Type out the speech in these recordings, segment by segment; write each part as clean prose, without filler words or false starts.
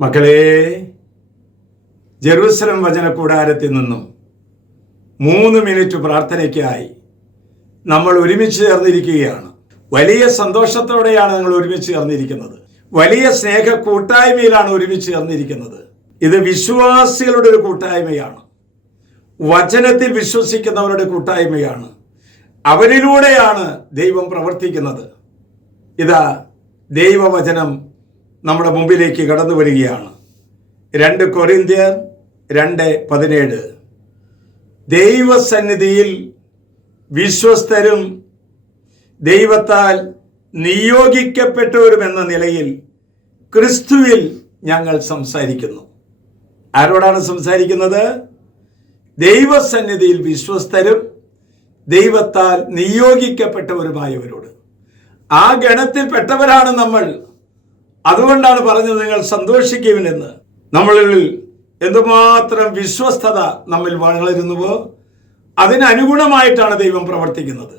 മക്കളെ, ജെറൂസലം വചന കൂടാരത്തിൽ നിന്നും 3 മിനിറ്റ് പ്രാർത്ഥനയ്ക്കായി നമ്മൾ ഒരുമിച്ച് ചേർന്നിരിക്കുകയാണ്. വലിയ സന്തോഷത്തോടെയാണ് നിങ്ങൾ ഒരുമിച്ച് ചേർന്നിരിക്കുന്നത്. വലിയ സ്നേഹ കൂട്ടായ്മയിലാണ് ഒരുമിച്ച് ചേർന്നിരിക്കുന്നത്. ഇത് വിശ്വാസികളുടെ ഒരു കൂട്ടായ്മയാണ്. വചനത്തിൽ വിശ്വസിക്കുന്നവരുടെ കൂട്ടായ്മയാണ്. അവരിലൂടെയാണ് ദൈവം പ്രവർത്തിക്കുന്നത്. ഇതാ ദൈവവചനം നമ്മുടെ മുമ്പിലേക്ക് കടന്നു വരികയാണ്. 2 കൊരിന്ത്യർ 2:17. ദൈവസന്നിധിയിൽ വിശ്വസ്തരും ദൈവത്താൽ നിയോഗിക്കപ്പെട്ടവരും എന്ന നിലയിൽ ക്രിസ്തുവിൽ ഞങ്ങൾ സംസാരിക്കുന്നു. ആരോടാണ് സംസാരിക്കുന്നത്? ദൈവസന്നിധിയിൽ വിശ്വസ്തരും ദൈവത്താൽ നിയോഗിക്കപ്പെട്ടവരുമായവരോട്. ആ ഗണത്തിൽപ്പെട്ടവരാണ് നമ്മൾ. അതുകൊണ്ടാണ് പറഞ്ഞത് നിങ്ങൾ സന്തോഷിക്കുവിനെന്ന്. നമ്മളിൽ എന്തുമാത്രം വിശ്വസ്തത നമ്മിൽ വളരുന്നുവോ അതിനനുഗുണമായിട്ടാണ് ദൈവം പ്രവർത്തിക്കുന്നത്.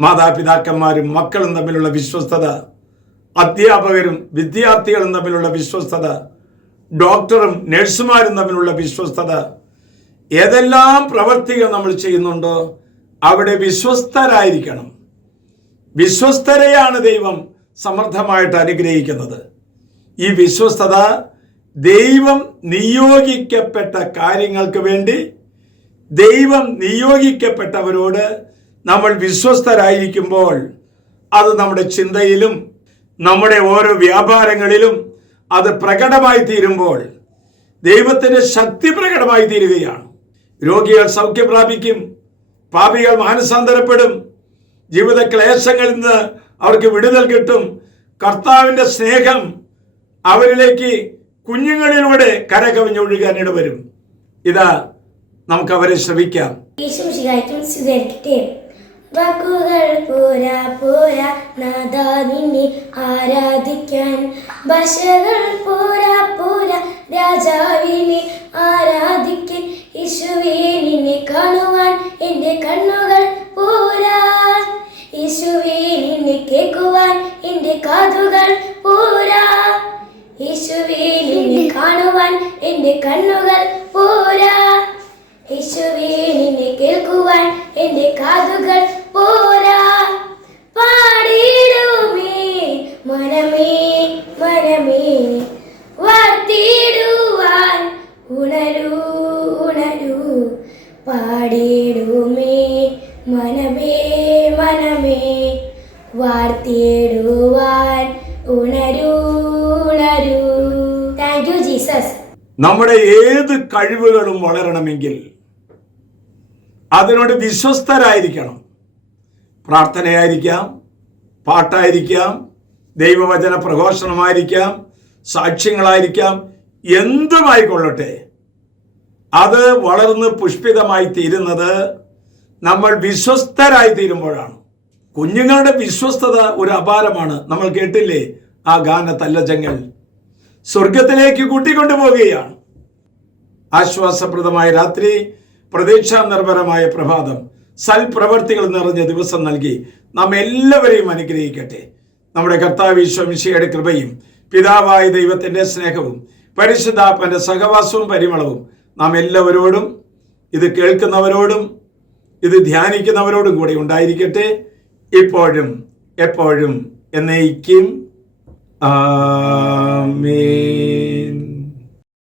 മാതാപിതാക്കന്മാരും മക്കളും തമ്മിലുള്ള വിശ്വസ്തത, അധ്യാപകരും വിദ്യാർത്ഥികളും തമ്മിലുള്ള വിശ്വസ്തത, ഡോക്ടറും നഴ്സുമാരും തമ്മിലുള്ള വിശ്വസ്തത, ഏതെല്ലാം പ്രവർത്തികൾ നമ്മൾ ചെയ്യുന്നുണ്ടോ അവിടെ വിശ്വസ്തരായിരിക്കണം. വിശ്വസ്തരെയാണ് ദൈവം സമർത്ഥമായിട്ട് അനുഗ്രഹിക്കുന്നത്. ഈ വിശ്വസ്തത ദൈവം നിയോഗിക്കപ്പെട്ട കാര്യങ്ങൾക്ക് വേണ്ടി ദൈവം നിയോഗിക്കപ്പെട്ടവരോട് നമ്മൾ വിശ്വസ്തരായിരിക്കുമ്പോൾ അത് നമ്മുടെ ചിന്തയിലും നമ്മുടെ ഓരോ വ്യാപാരങ്ങളിലും അത് പ്രകടമായി തീരുമ്പോൾ ദൈവത്തിൻ്റെ ശക്തി പ്രകടമായി തീരുകയാണ്. രോഗികൾ സൗഖ്യം പ്രാപിക്കും, പാപികൾ മാനസാന്തരപ്പെടും, ജീവിത ക്ലേശങ്ങളിൽ നിന്ന് അവർക്ക് വിടുതൽ കിട്ടും. കർത്താവിൻ്റെ സ്നേഹം അവരിലേക്ക് കുഞ്ഞുങ്ങളിലൂടെ കരകവിഞ്ഞൊഴുകാൻ ഇടവരും. ഇതാ നമുക്ക് അവരെ ശ്രമിക്കാം. വാക്കുകൾ പോരാ പോരാ നാദാ നിന്നെ ആരാധിക്കാൻ, ഭാഷകൾ പോരാ പോരാ രാജാവിനെ ആരാധിക്കാൻ, യേശുവേ നിന്നെ കാണുവാൻ എൻ്റെ കണ്ണുകൾ പോരാ, യേശുവേ നിന്നെ കേൾക്കുവാൻ എൻ്റെ കാതുകൾ പോരാ, യേശുവേ നിന്നെ കാണുവാൻ എൻ്റെ കണ്ണുകൾ പോരാ, യേശുവേ നിന്നെ കേൾക്കുവാൻ എൻ്റെ കാതുകൾ പോരാ. പാടിടുമേ മനമേ മനമേ, വാഴ്ത്തിടുവാൻ ഉണരൂ ഉണരൂ, പാടിടുമേ മനമേ മനമേ, വാഴ്ത്തിടുവാൻ ഉണരൂ ഉണരൂ. Thank you Jesus. നമ്മുടെ ഏത് കഴിവുകളും വളരണമെങ്കിൽ അതിനോട് വിശ്വസ്തരായിരിക്കണം. പ്രാർത്ഥനയായിരിക്കാം, പാട്ടായിരിക്കാം, ദൈവവചന പ്രഘോഷണമായിരിക്കാം, സാക്ഷ്യങ്ങളായിരിക്കാം, എന്തുമായിക്കൊള്ളട്ടെ, അത് വളർന്ന് പുഷ്പിതമായി തീരുന്നത് നമ്മൾ വിശ്വസ്തരായി തീരുമ്പോഴാണ്. കുഞ്ഞുങ്ങളുടെ വിശ്വസ്തത ഒരു അപാരമാണ്. നമ്മൾ കേട്ടില്ലേ ആ ഗാന തല്ലജങ്ങൾ? സ്വർഗത്തിലേക്ക് കൂട്ടിക്കൊണ്ടുപോവുകയാണ്. ആശ്വാസപ്രദമായ രാത്രി, പ്രതീക്ഷാ നിർഭരമായ പ്രഭാതം, സൽപ്രവർത്തികൾ നിറഞ്ഞ ദിവസം നൽകി നാം എല്ലാവരെയും അനുഗ്രഹിക്കട്ടെ. നമ്മുടെ കർത്താവ് ഈശോ മിശിഹായുടെ കൃപയും പിതാവായ ദൈവത്തിൻ്റെ സ്നേഹവും പരിശുദ്ധാത്മാവിന്റെ സഹവാസവും പരിമളവും നാം എല്ലാവരോടും, ഇത് കേൾക്കുന്നവരോടും ഇത് ധ്യാനിക്കുന്നവരോടും കൂടി ഉണ്ടായിരിക്കട്ടെ, ഇപ്പോഴും എപ്പോഴും എന്നേക്കും. ആമേൻ.